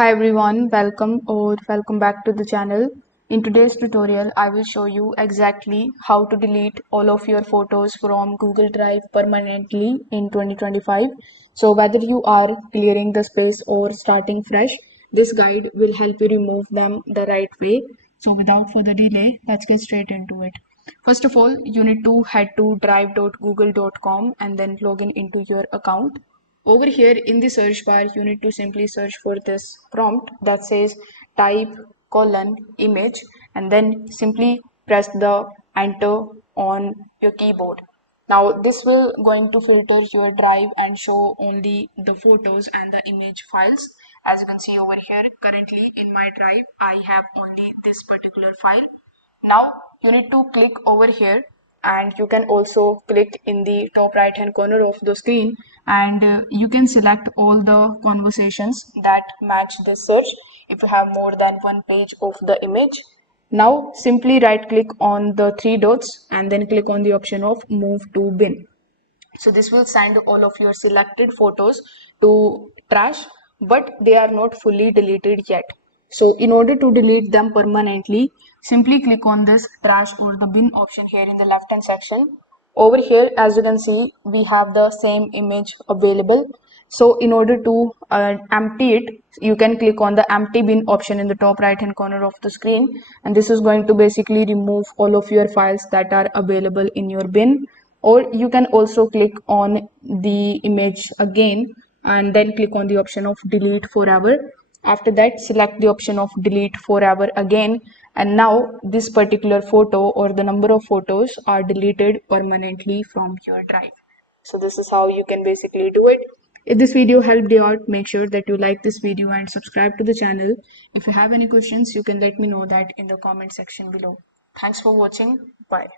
Hi everyone, welcome back to the channel. In today's tutorial, I will show you exactly how to delete all of your photos from Google Drive permanently in 2025. So whether you are clearing the space or starting fresh, this guide will help you remove them the right way. So without further delay, let's get straight into it. First of all, you need to head to drive.google.com and then log in into your account. Over here in the search bar, you need to simply search for this prompt that says type image and then simply press the enter on your keyboard. Now this will going to filter your drive and show only the photos and the image files. As you can see over here, currently in my drive, I have only this particular file. Now you need to click over here and you can also click in the top right hand corner of the screen and you can select all the conversations that match the search if you have more than one page of the image. Now simply right click on the three dots and then click on the option of move to bin. So this will send all of your selected photos to trash, but they are not fully deleted yet. So in order to delete them permanently, simply click on this trash or the bin option here in the left hand section. Over here, as you can see, we have the same image available. So in order to empty it, you can click on the empty bin option in the top right hand corner of the screen. And this is going to basically remove all of your files that are available in your bin. Or you can also click on the image again and then click on the option of delete forever. After that, select the option of delete forever again, and now this particular photo or the number of photos are deleted permanently from your drive. So this is how you can basically do it. If this video helped you out, make sure that you like this video and subscribe to the channel. If you have any questions, you can let me know that in the comment section below. Thanks for watching. Bye.